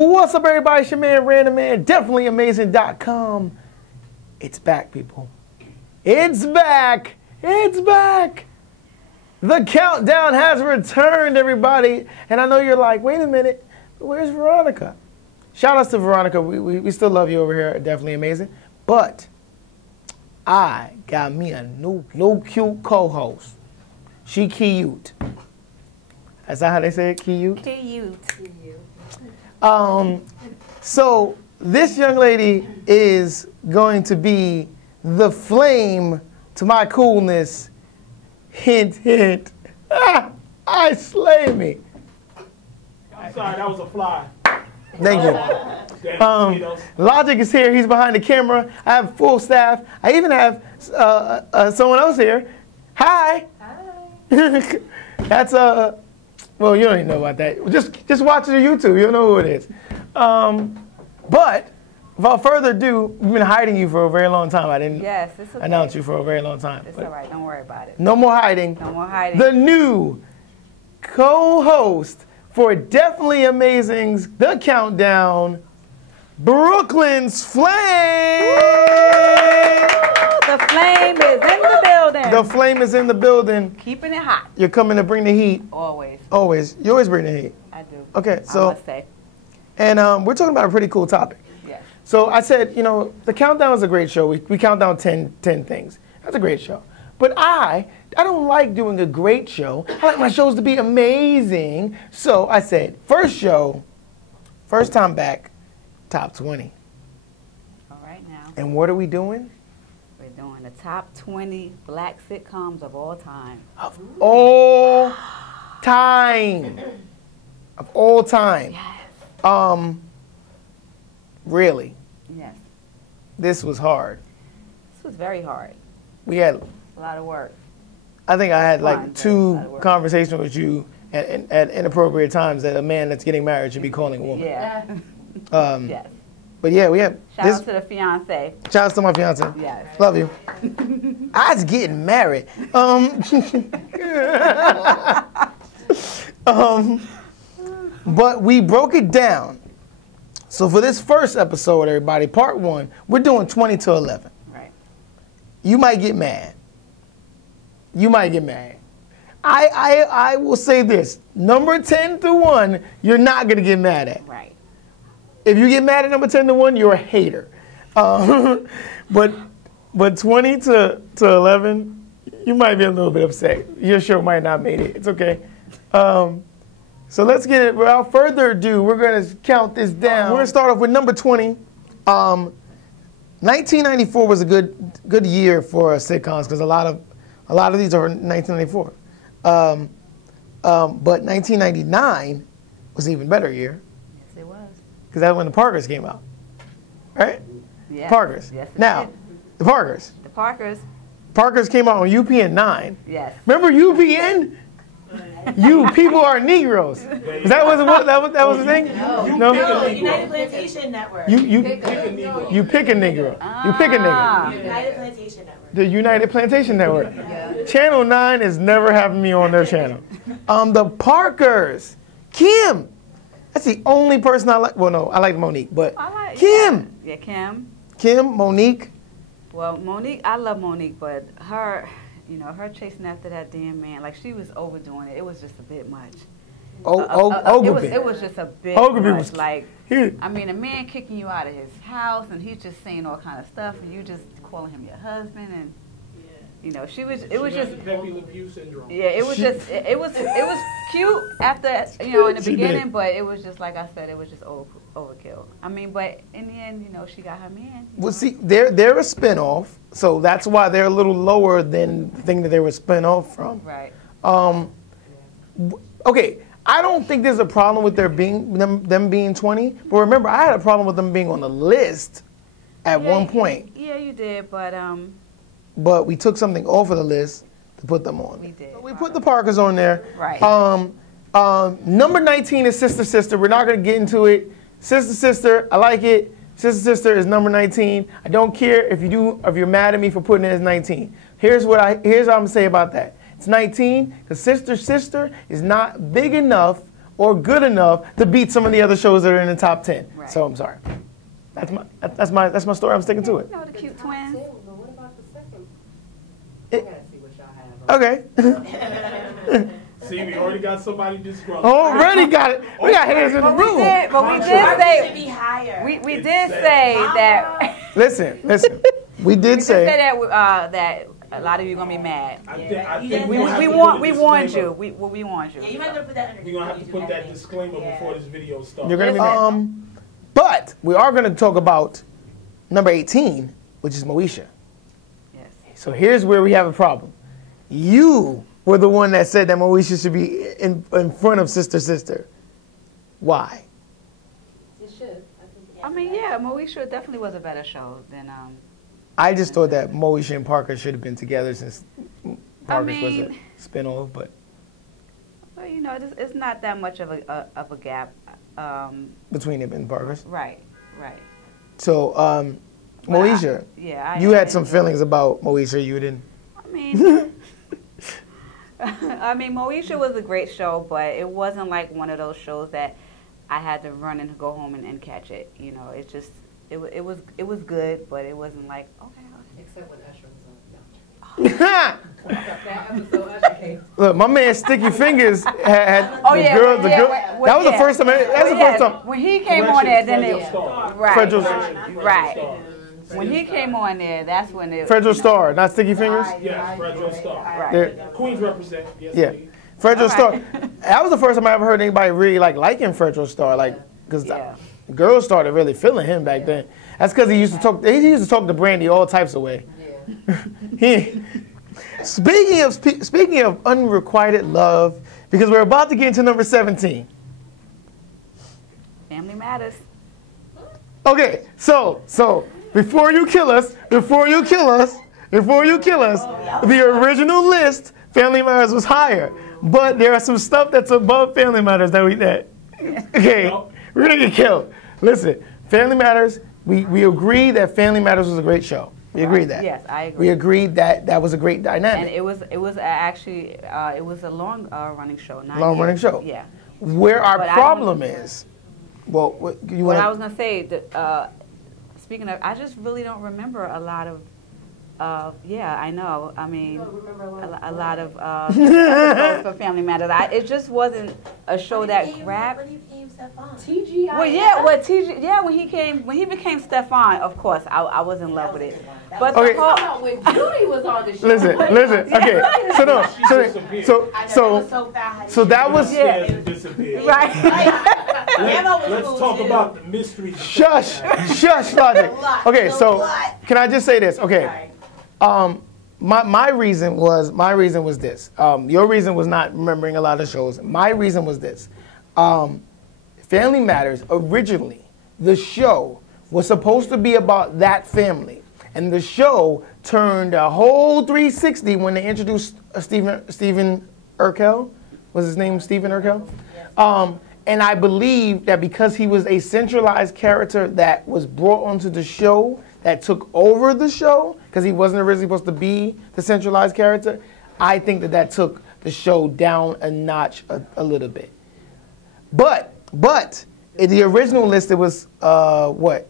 What's up, everybody? It's your man, RanDAMan, DefinitelyAmazing.com. It's back, people. It's back. It's back. The countdown has returned, everybody. And I know you're like, wait a minute, where's Veronica? Shout outs to Veronica. We still love you over here at Definitely Amazing. But I got me a new cute co-host. She cute. Is that how they say it? Cute? Cute. So this young lady is going to be the flame to my coolness. Hint, hint. I slay me. I'm sorry, that was a fly. Thank you. Logic is here. He's behind the camera. I have full staff. I even have someone else here. Hi. Hi. That's well, you don't even know about that. Just watch it on YouTube. You'll know who it is. But without further ado, we've been hiding you for a very long time. I didn't announce you for a very long time. It's all right. Don't worry about it. No more hiding. No more hiding. The new co-host for Definitely Amazing's The Countdown, Brooklyn's Flame. The flame is in the building. The flame is in the building. Keeping it hot. You're coming to bring the heat. Always. Always. You always bring the heat. I do. Okay, so. I must say. And we're talking about a pretty cool topic. Yes. So I said, you know, The Countdown is a great show. We count down 10 things. That's a great show. But I don't like doing a great show. I like my shows to be amazing. So I said, first show, first time back, top 20. All right now. And what are we doing? We're doing the top 20 black sitcoms of all time. Of all time. Of all time. Yes. Really? Yes. This was hard. This was very hard. We had a lot of work. I think I had like Fun, 2 conversations with you at inappropriate times that a man that's getting married should be calling a woman. Yeah. Yes. But yeah, we have. Shout out to the fiance. Shout out to my fiance. Yes. Love you. I was getting married. But we broke it down. So for this first episode, everybody, part 1, we're doing 20 to 11. Right. You might get mad. You might get mad. I will say this. Number 10 to 1, you're not going to get mad at. Right. If you get mad at number 10 to 1, you're a hater. But 20 to 11, you might be a little bit upset. Your show might not make it. It's okay. So let's get it. Without further ado, we're going to count this down. We're going to start off with number 20. 1994 was a good year for sitcoms because a lot of these are 1994. But 1999 was an even better year. Yes, it was. Because that's when the Parkers came out, right? Yes. Parkers. Yes, it now, did. the Parkers. The Parkers. Parkers came out on UPN 9. Yes. Remember UPN? You people are Negroes. Is that was the thing? No. United Plantation Network. You pick a Negro. You pick a Negro. United Plantation Network. The United Plantation Network. Yeah. Channel 9 is never having me on their channel. The Parkers. Kim. That's the only person I like. Well, no, I like Monique, but Kim. Yeah, Kim. Kim, Monique. Well, Monique, I love Monique, but her, her chasing after that damn man, like she was overdoing it. It was just a bit much. It was just a bit much. Like, I mean, a man kicking you out of his house, and he's just saying all kind of stuff, and you just calling him your husband, and it was just Pepe Le Pew syndrome. Yeah, it was just it was cute after in the beginning, but it was just like I said, it was just overkill. I mean, but in the end, she got her man. Well, see, they're a spinoff, so that's why they're a little lower than the thing that they were spin off from. Right. Okay, I don't think there's a problem with them being 20, but remember, I had a problem with them being on the list at one point. Yeah, you did, but But we took something off of the list to put them on. We did. So we put the Parkers on there. Right. Number 19 is Sister Sister. We're not going to get into it. Sister Sister, I like it. Sister Sister is number 19. I don't care if you're mad at me for putting it as 19. Here's what I'm going to say about that. It's 19 because Sister Sister is not big enough or good enough to beat some of the other shows that are in the top 10. Right. So I'm sorry. That's my story. I'm sticking to it. You know the cute twins. But what about the second? I gotta see what y'all have. Okay. See, we already got somebody disgruntled. Already got it. We got haters in the room. But we did Should say be higher. we did say that. Listen. We did say say that that a lot of you are gonna be mad. We warned you. We warned you. Yeah, you might have to put that under. We're gonna have to put that disclaimer before this video starts. you're gonna be but we are gonna talk about number 18, which is Moishe. Yes. So here's where we have a problem. You were the one that said that Moishe should be in front of Sister. Why? It should. I mean, yeah, Moishe definitely was a better show than I just thought that Moishe and Parker should have been together since Parker's was a mean, spinoff, but well, you know, it's not that much of a gap. between him and Parker's. Right. So, Moishe, you had some feelings about Moishe. You didn't. I mean, Moishe was a great show, but it wasn't like one of those shows that I had to run and go home and catch it. You know, it just it was good, but it wasn't like okay. Except when Usher was on. That episode Usher came. Look, my man Sticky Fingers had the girl. That was the first time. That's the first time. When he came on there, then it Fredro. right. When he came on there, that's when it. Fredro Starr, not Sticky Fingers. Yes, Fredro Starr. Right. Queens represent. Yes, Yeah, please. Fredro Starr. That was the first time I ever heard anybody really liking Fredro Starr, because girls started really feeling him back then. That's because he used to talk. He used to talk to Brandy all types of way. Yeah. Speaking of unrequited love, because we're about to get into number 17. Family Matters. Okay, so before you kill us, the original list, Family Matters was higher, but there are some stuff that's above Family Matters that okay, we're gonna get killed. Listen, Family Matters. We agreed that Family Matters was a great show. We agreed that. Yes, I agree. We agreed that was a great dynamic. And it was actually it was a long running show. Running show. Yeah. Where our problem is, well, what I was gonna say that speaking of, I just really don't remember a lot of. I know. I mean, a lot of episodes for Family Matters. It just wasn't a show that grabbed. When he became Stefan. TGI. Well, when he became Stefan, of course, I was in love with it. But Okay. the whole, When Judy was on the show. Listen. Okay. So that was right. Let's talk about the mystery. shush, Logic. Okay, so can I just say this? Okay, my reason was this. Your reason was not remembering a lot of shows. My reason was this. Family Matters, originally, the show was supposed to be about that family. And the show turned a whole 360 when they introduced Stephen Urkel. Was his name Stephen Urkel? And I believe that because he was a centralized character that was brought onto the show, that took over the show, because he wasn't originally supposed to be the centralized character, I think that took the show down a notch a little bit. But in the original list, it was what?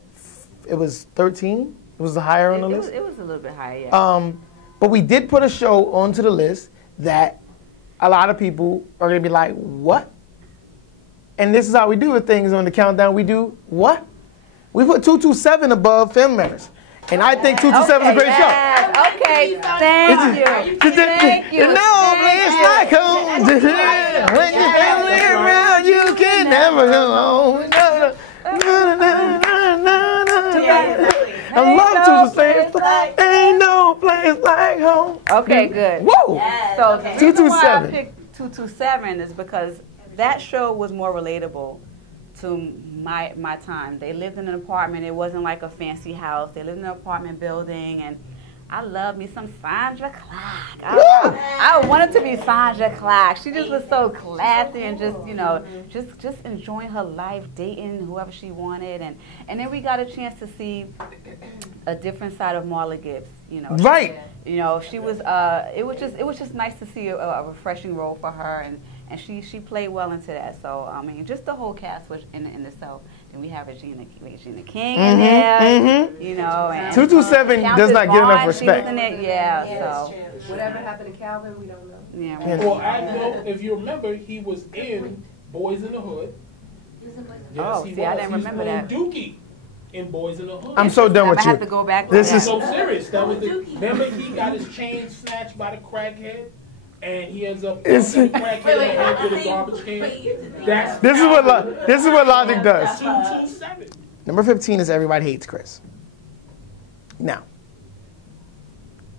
It was 13. It was higher on the list. It was a little bit higher. Yeah. But we did put a show onto the list that a lot of people are gonna be like, what? And this is how we do with things on the countdown. We do what? We put 227 above Family Matters. And I think 227 is a great show. Okay, thank you. No place like home. When your family around, you can never go home. I love 227. Ain't no place like home. Okay, good. Whoa. Yes, So okay. the reason why I 227. picked 227 is because that show was more relatable to my time. They lived in an apartment. It wasn't like a fancy house. They lived in an apartment building, and I love me some Sandra Clark. I wanted to be Sandra Clark. She just was so classy and just enjoying her life, dating whoever she wanted, and then we got a chance to see a different side of Marla Gibbs. Right. She was. It was just nice to see a refreshing role for her, and And she played well into that. So I mean, just the whole cast was in itself. And we have Regina King in there, you know. And 227 does not get enough respect. She was in it, yeah. So whatever happened to Calvin, we don't know. Yeah. Well, I know if you remember, he was in Boys in the Hood. Yes, see, I didn't remember that. Dookie in Boys in the Hood. I'm so done with you. I have to go back. This is so serious. That was remember he got his chain snatched by the crackhead, and he ends up the crackhead and to the garbage can. This is what logic does. 227. Number 15 is Everybody Hates Chris. Now,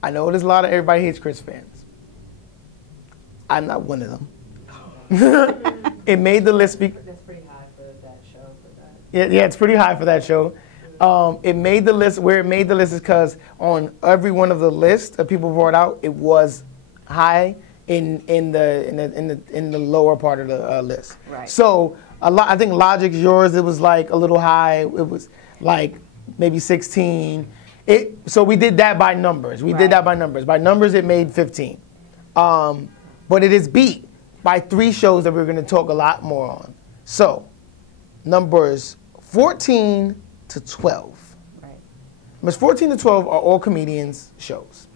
I know there's a lot of Everybody Hates Chris fans. I'm not one of them. It made the list. That's pretty high for that show. Yeah, it's pretty high for that show. It made the list. Where it made the list is because on every one of the lists that people brought out, it was high in the lower part of the list. Right. So I think Logic's yours. It was like a little high. It was like maybe 16. So we did that by numbers. We did that by numbers. By numbers, it made 15. But it is beat by 3 shows that we're going to talk a lot more on. So numbers 14 to 12. Right. Numbers 14 to 12 are all comedians shows,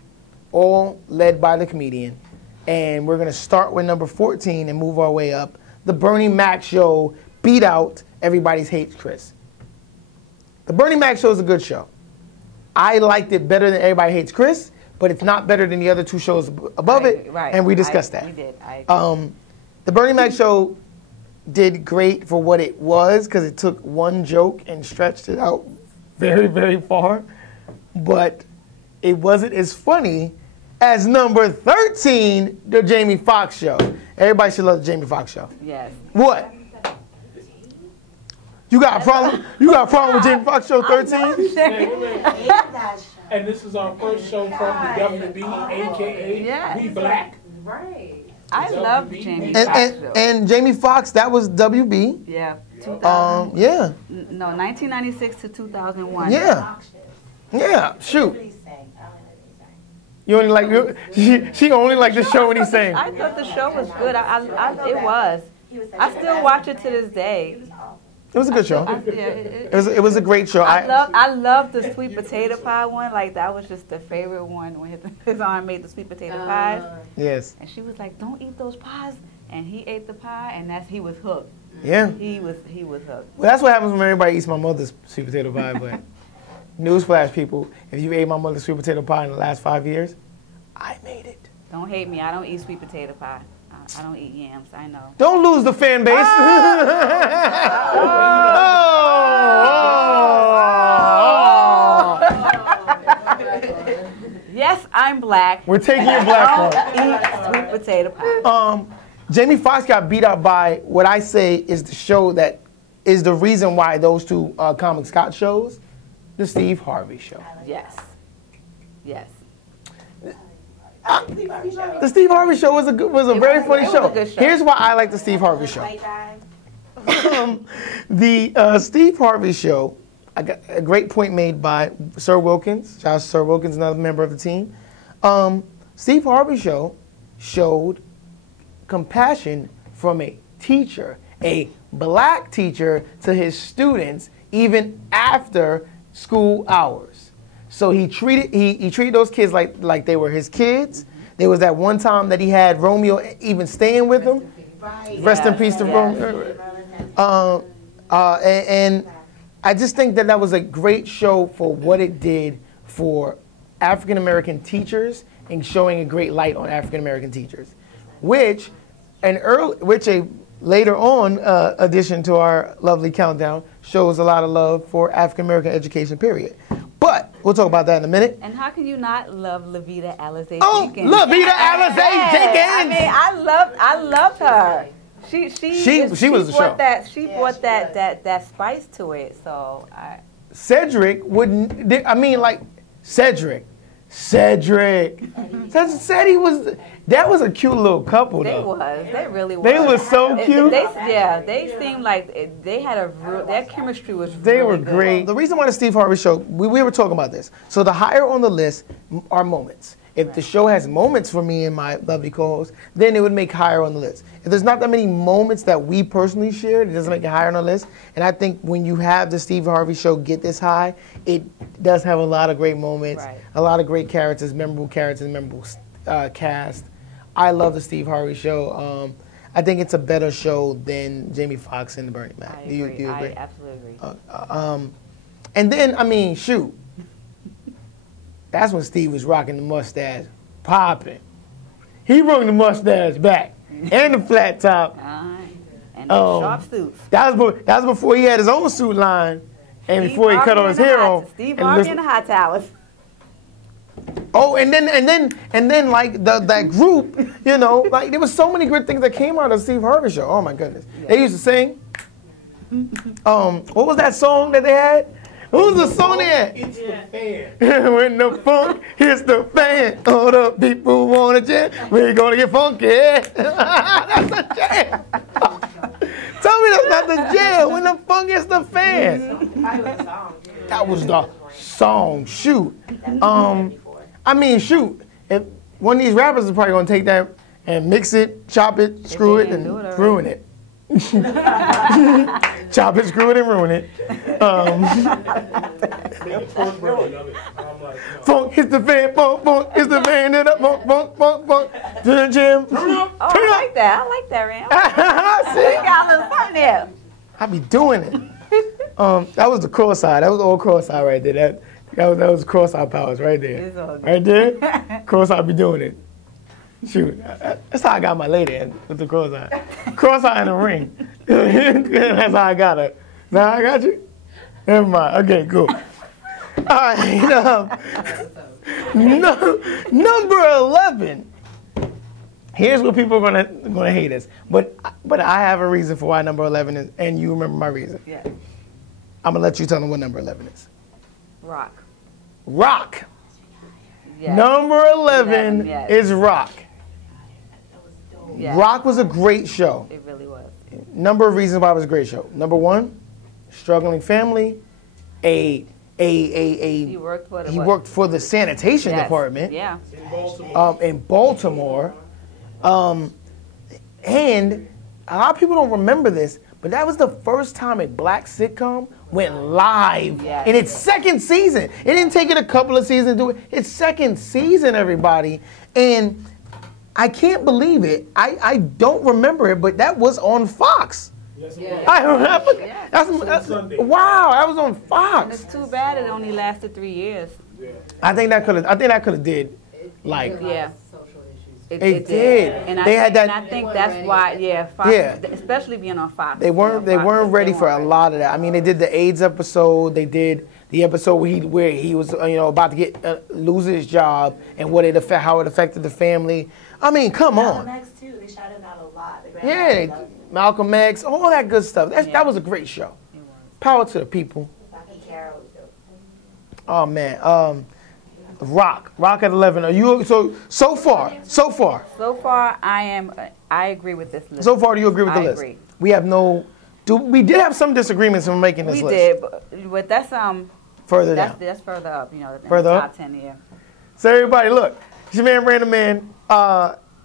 all led by the comedian. And we're going to start with number 14 and move our way up. The Bernie Mac show beat out Everybody Hates Chris. The Bernie Mac show is a good show. I liked it better than Everybody Hates Chris, but it's not better than the other 2 shows above it, and we discussed that. We did. The Bernie Mac show did great for what it was because it took one joke and stretched it out very, very far, but it wasn't as funny as number 13, the Jamie Foxx show. Everybody should love the Jamie Foxx show. Yes. What? You got a problem? You got a problem with Jamie Foxx show 13? And this is our first show from the WB, aka We Black. Right. I love Jamie Foxx show. And Jamie Foxx, that was WB. Yeah. 2000. Yeah. No, 1996 to 2001. Yeah. Yeah. Shoot. You only like she only liked the show when he sang. I thought the show was good. It was. I still watch it to this day. It was a good show. It was a great show. I love the sweet potato pie one. Like that was just the favorite one when his aunt made the sweet potato pies. Yes. And she was like, "Don't eat those pies," and he ate the pie, and he was hooked. Yeah. He was hooked. Well, that's what happens when everybody eats my mother's sweet potato pie. But newsflash, people, if you ate my mother's sweet potato pie in the last 5 years, I made it. Don't hate me. I don't eat sweet potato pie. I don't eat yams. I know. Don't lose the fan base. Yes, I'm black. We're taking your black card. Eat sweet potato pie. Jamie Foxx got beat up by what I say is the show that is the reason why those 2 comics got shows, the Steve Harvey show. Yes. Yes. The Steve Harvey show was a very funny show. Here's why I like the Steve Harvey show. The Steve Harvey show, I got a great point made by Sir Wilkins. Shout out to Sir Wilkins, another member of the team. Steve Harvey show showed compassion from a teacher, a black teacher, to his students even after school hours. So he treated those kids like they were his kids. There was that one time that he had Romeo even staying with him. Rest in peace to Romeo. And I just think that was a great show for what it did for African American teachers and showing a great light on African American teachers, which a later on addition to our lovely countdown shows a lot of love for African American education, period. But we'll talk about that in a minute. And how can you not love Lavita Alizé Oh, Jenkins? Lavita Alizé Jenkins! I mean, I loved her. She was the show. She brought that spice to it. So Cedric wouldn't. I mean, like Cedric said he was. That was a cute little couple, though. They really was. They were so cute. They seemed like they had their chemistry was They really were great. good. The reason why the Steve Harvey show, we were talking about this. So the higher on the list are moments. If the show has moments for me and my lovely co-host, then it would make higher on the list. If there's not that many moments that we personally shared, it doesn't make it higher on the list. And I think when you have the Steve Harvey show get this high, it does have a lot of great moments, a lot of great characters, memorable cast. I love the Steve Harvey show. I think it's a better show than Jamie Foxx and the Bernie Mac. Do you agree? I absolutely agree. And then, I mean, shoot. That's when Steve was rocking the mustache, popping. He brought the mustache back and the flat top. And the sharp suits. That was before he had his own suit line and before he cut all his hair off. Steve Harvey in the hot towers. Oh, and then like that group, you know, like there was so many good things that came out of the Steve Harvey show. Oh my goodness. Yeah. They used to sing. What was that song that they had? What was the song they had? It's the fan. When the funk hits the fan, all the people wanna jam. We're gonna get funky. That's the jam. Tell me that's not the jam. When the funk hits the fan. That was the song. Shoot. I mean, shoot. If one of these rappers is probably gonna take that and mix it, chop it, screw it, and ruin it. Chop it, screw it, and ruin it. Funk hits the fan, funk, funk hits the fan, and up, funk, funk, funk, funk to the gym. I like that. I like that, Ram. See? You got a little something there. I be doing it. That was the cross-eye. That was all cross-eye right there. That was cross-eye powers right there. Right there. Cross-eye be doing it. Shoot, that's how I got my lady in, with the cross-eye. Cross-eye in the ring. That's how I got her. Now I got you? Never mind. Okay, cool. All right. Number 11. Here's what people are gonna hate us. But I have a reason for why number 11 is, and you remember my reason. Yeah. I'm gonna let you tell them what number 11 is. Rock. Yes. Number 11 is Rock. Yes. Rock was a great show. It really was. Number of reasons why it was a great show. Number one, struggling family. He worked for the sanitation department. Yeah. In Baltimore. And a lot of people don't remember this, but that was the first time a black sitcom went live in its second season. It didn't take it a couple of seasons to do it. Its second season, everybody. And I can't believe it. I don't remember it, but that was on Fox. Yes, I remember. That's wow, that was on Fox. And it's too bad it only lasted 3 years. Yeah. I think that could have did like It did. And I think that's why, Fox, especially being on Fox. They weren't ready for a lot of that. I mean, they did the AIDS episode. They did the episode where he was about to get lose his job and how it affected the family. I mean, come on. Malcolm X too. They shouted him out a lot. Malcolm X, all that good stuff. That was a great show. Power to the people. Oh man. Rock at 11. Are you so far? So far, I agree with this list. So far, do you agree with the list? I agree. We have we did have some disagreements when making this list. We did, but that's further down. That's further up, further the up? top 10 here. So everybody, look, it's your man RanDAMan.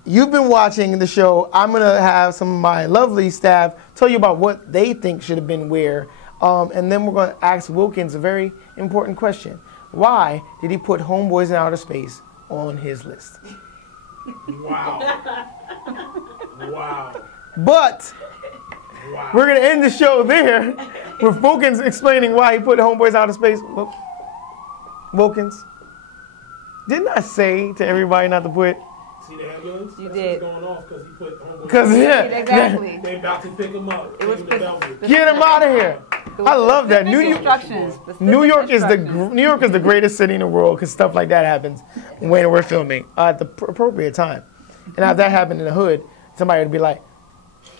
You've been watching the show. I'm gonna have some of my lovely staff tell you about what they think should have been where, and then we're gonna ask Wilkins a very important question. Why did he put Homeboys in Outer Space on his list? Wow. But we're going to end the show there with Wilkins explaining why he put Homeboys in Outer Space. Look, Wilkins, didn't I say to everybody not to put... See the ambulance? You did. Going off because he put Homeboys. Exactly. They about to pick him up. Get him out of here. I love that. New York is the greatest city in the world because stuff like that happens when we're filming at the appropriate time. And if that happened in the hood, somebody would be like,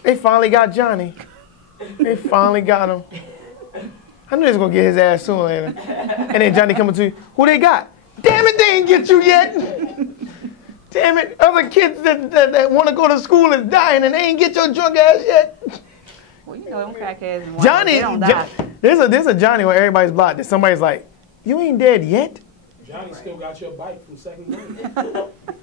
"They finally got Johnny. They finally got him. I knew they was gonna get his ass sooner or later." And then Johnny coming to you, "Who they got? Damn it, they ain't get you yet. Damn it, other kids that want to go to school is dying and they ain't get your drunk ass yet." Well, them crackheads and Johnny, there's a Johnny where everybody's blocked. That somebody's like, "You ain't dead yet." Johnny still got your bike from second grade.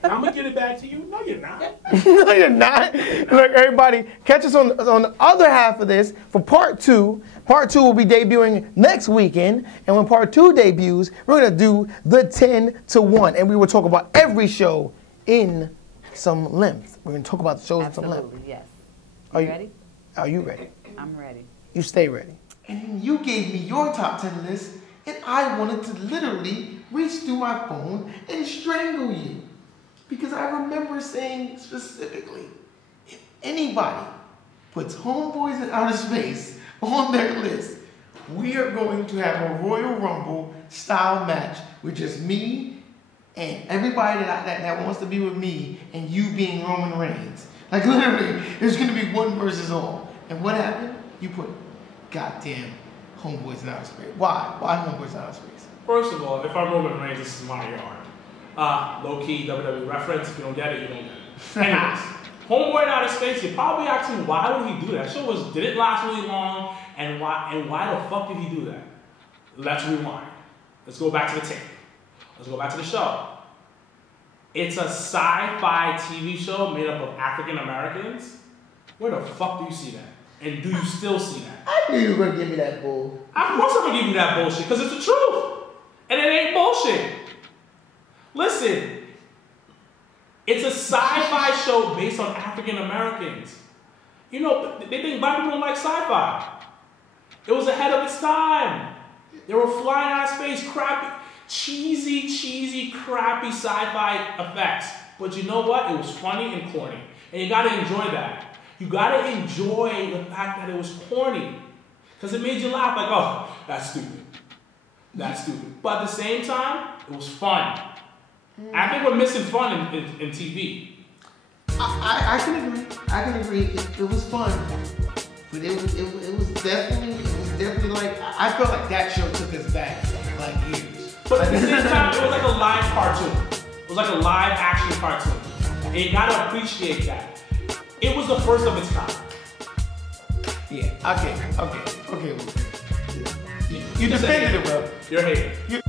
I'm gonna get it back to you. No, you're not. No, you're not. Look, everybody, catch us on the other half of this for part 2. Part 2 will be debuting next weekend, and when part 2 debuts, we're gonna do the 10 to 1, and we will talk about every show in some length. We're gonna talk about the shows in some length. Absolutely, yes. You ready? Are you ready? I'm ready. You stay ready. And you gave me your top 10 list, and I wanted to literally reach through my phone and strangle you. Because I remember saying specifically, if anybody puts Homeboys in Outer Space on their list, we are going to have a Royal Rumble style match with just me and everybody that wants to be with me and you being Roman Reigns. Like literally, there's going to be one versus all. And what happened? You put goddamn Homeboys in Outer Space. Why? Why Homeboys in Outer Space? First of all, if I'm Roman Reigns, this is my yard. Low-key WWE reference. If you don't get it, you don't get it. Anyways, Homeboy in Outer Space, you're probably asking why would he do that? Show did it last really long, and why the fuck did he do that? Let's rewind. Let's go back to the tape. Let's go back to the show. It's a sci-fi TV show made up of African Americans. Where the fuck do you see that? And do you still see that? I knew you were gonna give me that bull. Of course I'm gonna give you that bullshit, because it's the truth. And it ain't bullshit. Listen, it's a sci-fi show based on African Americans. You know, they think black people don't like sci-fi. It was ahead of its time. They were flying out of space, crappy, cheesy, crappy sci-fi effects. But you know what? It was funny and corny. And you gotta enjoy that. You gotta enjoy the fact that it was corny. Because it made you laugh like, oh, that's stupid. That's stupid. But at the same time, it was fun. I think we're missing fun in TV. I can agree. I can agree. It was fun. But it was definitely like, I felt like that show took us back like years. But at the same time, it was like a live cartoon. It was like a live action cartoon. And you gotta appreciate that. It was the first of its kind. Yeah, okay. You defended it, bro. You're a hater.